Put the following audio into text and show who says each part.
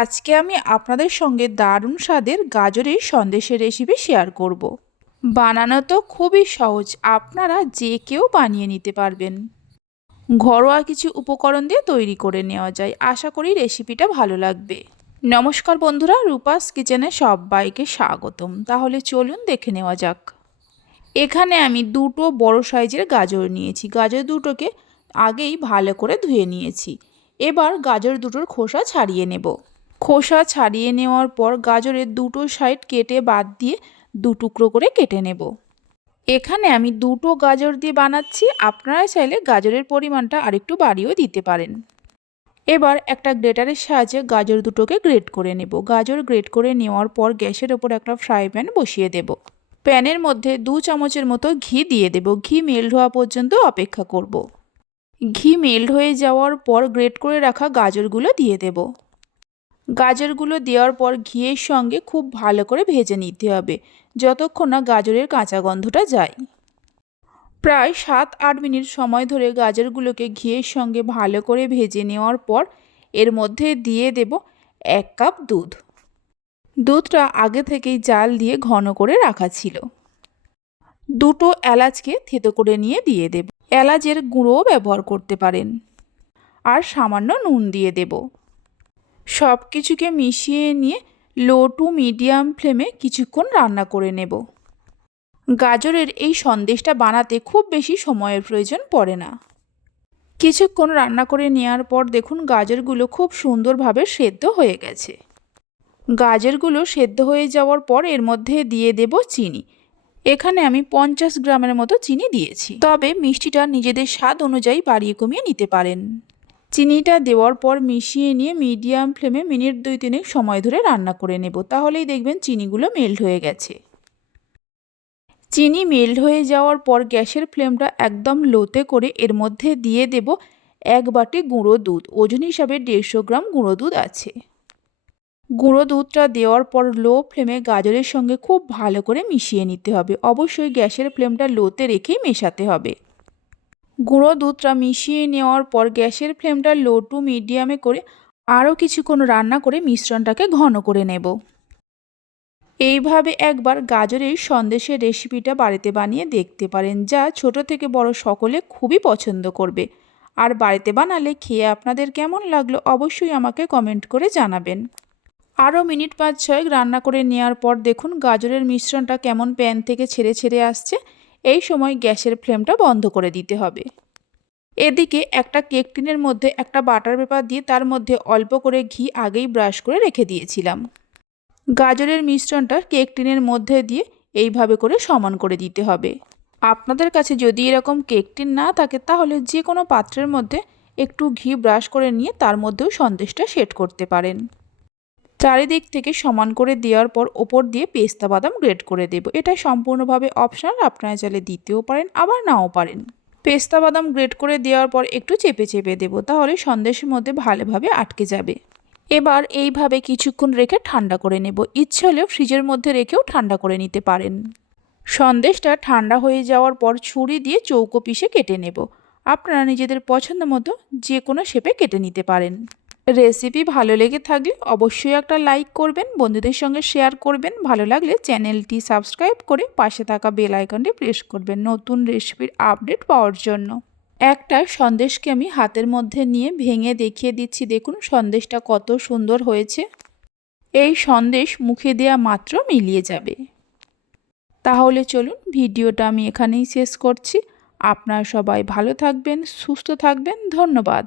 Speaker 1: আজকে আমি আপনাদের সঙ্গে দারুণ স্বাদের গাজরের সন্দেশের রেসিপি শেয়ার করব। বানানো তো খুবই সহজ, আপনারা যে কেউ বানিয়ে নিতে পারবেন। ঘরোয়া কিছু উপকরণ দিয়ে তৈরি করে নেওয়া যায়, আশা করি রেসিপিটা ভালো লাগবে। নমস্কার বন্ধুরা, রূপাস কিচেনে সবাইকে স্বাগতম। তাহলে চলুন দেখে নেওয়া যাক। এখানে আমি দুটো বড় সাইজের গাজর নিয়েছি। গাজর দুটোকে আগেই ভালো করে ধুয়ে নিয়েছি। এবার গাজর দুটোর খোসা ছাড়িয়ে নেব। খোসা ছাড়িয়ে নেওয়ার পর গাজরের দুটো সাইড কেটে বাদ দিয়ে দু টুকরো করে কেটে নেব। এখানে আমি দুটো গাজর দিয়ে বানাচ্ছি, আপনারা চাইলে গাজরের পরিমাণটা আরেকটু বাড়িয়েও দিতে পারেন। এবার একটা গ্রেটারের সাহায্যে গাজর দুটোকে গ্রেট করে নেব। গাজর গ্রেট করে নেওয়ার পর গ্যাসের ওপর একটা ফ্রাই প্যান বসিয়ে দেব। প্যানের মধ্যে দু চামচের মতো ঘি দিয়ে দেব। ঘি মেল্ট হওয়া পর্যন্ত অপেক্ষা করব। ঘি মেল্ট হয়ে যাওয়ার পর গ্রেট করে রাখা গাজরগুলো দিয়ে দেব। গাজরগুলো দেওয়ার পর ঘিয়ের সঙ্গে খুব ভালো করে ভেজে নিতে হবে, যতক্ষণ না গাজরের কাঁচা গন্ধটা যায়। প্রায় সাত আট মিনিট সময় ধরে গাজরগুলোকে ঘিয়ের সঙ্গে ভালো করে ভেজে নেওয়ার পর এর মধ্যে দিয়ে দেব এক কাপ দুধ। দুধটা আগে থেকেই জাল দিয়ে ঘন করে রাখা ছিল। দুটো এলাচকে থেতো করে নিয়ে দিয়ে দেব। এলাচের গুঁড়োও ব্যবহার করতে পারেন। আর সামান্য নুন দিয়ে দেব। সব কিছুকে মিশিয়ে নিয়ে লো টু মিডিয়াম ফ্লেমে কিছুক্ষণ রান্না করে নেব। গাজরের এই সন্দেশটা বানাতে খুব বেশি সময়ের প্রয়োজন পড়ে না। কিছুক্ষণ রান্না করে নেওয়ার পর দেখুন গাজরগুলো খুব সুন্দরভাবে সেদ্ধ হয়ে গেছে। গাজরগুলো সেদ্ধ হয়ে যাওয়ার পর এর মধ্যে দিয়ে দেব চিনি। এখানে আমি পঞ্চাশ গ্রামের মতো চিনি দিয়েছি। তবে মিষ্টিটা নিজেদের স্বাদ অনুযায়ী বাড়িয়ে কমিয়ে নিতে পারেন। চিনিটা দেওয়ার পর মিশিয়ে নিয়ে মিডিয়াম ফ্লেমে মিনিট দুই তিনেক সময় ধরে রান্না করে নেব। তাহলেই দেখবেন চিনিগুলো মেল্ট হয়ে গেছে। চিনি মেল্ট হয়ে যাওয়ার পর গ্যাসের ফ্লেমটা একদম লোতে করে এর মধ্যে দিয়ে দেব এক বাটি গুঁড়ো দুধ। ওজন হিসাবে দেড়শো গ্রাম গুঁড়ো দুধ আছে। গুঁড়ো দুধটা দেওয়ার পর লো ফ্লেমে গাজরের সঙ্গে খুব ভালো করে মিশিয়ে নিতে হবে। অবশ্যই গ্যাসের ফ্লেমটা লোতে রেখেই মেশাতে হবে। গুঁড়ো দুধটা মিশিয়ে নেওয়ার পর গ্যাসের ফ্লেমটা লো টু মিডিয়ামে করে আরও কিছুক্ষণ রান্না করে মিশ্রণটাকে ঘন করে নেব। এইভাবে একবার গাজরের সন্দেশের রেসিপিটা বাড়িতে বানিয়ে দেখতে পারেন, যা ছোট থেকে বড় সকলে খুবই পছন্দ করবে। আর বাড়িতে বানালে খেয়ে আপনাদের কেমন লাগল অবশ্যই আমাকে কমেন্ট করে জানাবেন। আরও মিনিট পাঁচ ছয়েক রান্না করে নেওয়ার পর দেখুন গাজরের মিশ্রণটা কেমন প্যান থেকে ছেড়ে ছেড়ে আসছে। এই সময় গ্যাসের ফ্লেমটা বন্ধ করে দিতে হবে। এদিকে একটা কেক টিনের মধ্যে একটা বাটার পেপার দিয়ে তার মধ্যে অল্প করে ঘি আগেই ব্রাশ করে রেখে দিয়েছিলাম। গাজরের মিশ্রণটা কেক টিনের মধ্যে দিয়ে এইভাবে করে সমান করে দিতে হবে। আপনাদের কাছে যদি এরকম কেক টিন না থাকে, তাহলে যে কোনো পাত্রের মধ্যে একটু ঘি ব্রাশ করে নিয়ে তার মধ্যেও সন্দেশটা সেট করতে পারেন। চারিদিক থেকে সমান করে দেওয়ার পর ওপর দিয়ে পেস্তা বাদাম গ্রেট করে দেব। এটা সম্পূর্ণভাবে অপশনাল আপনারা চাইলে দিতেও পারেন, আবার নাও পারেন। পেস্তা বাদাম গ্রেট করে দেওয়ার পর একটু চেপে চেপে দেবো, তাহলে সন্দেশের মধ্যে ভালোভাবে আটকে যাবে। এবার এইভাবে কিছুক্ষণ রেখে ঠান্ডা করে নেব, ইচ্ছে হলেও ফ্রিজের মধ্যে রেখেও ঠান্ডা করে নিতে পারেন। সন্দেশটা ঠান্ডা হয়ে যাওয়ার পর ছুরি দিয়ে চৌকো পিসে কেটে নেব। আপনারা নিজেদের পছন্দ মতো যে কোনো শেপে কেটে নিতে পারেন। রেসিপি ভালো লেগে থাকলে অবশ্যই একটা লাইক করবেন, বন্ধুদের সঙ্গে শেয়ার করবেন। ভালো লাগলে চ্যানেলটি সাবস্ক্রাইব করে পাশে থাকা বেল আইকনটি প্রেস করবেন নতুন রেসিপির আপডেট পাওয়ার জন্য। একটা সন্দেশকে আমি হাতের মধ্যে নিয়ে ভেঙে দেখিয়ে দিচ্ছি। দেখুন সন্দেশটা কত সুন্দর হয়েছে। এই সন্দেশ মুখে দেওয়া মাত্র মিলিয়ে যাবে। তাহলে চলুন ভিডিওটা আমি এখানেই শেষ করছি। আপনারা সবাই ভালো থাকবেন, সুস্থ থাকবেন। ধন্যবাদ।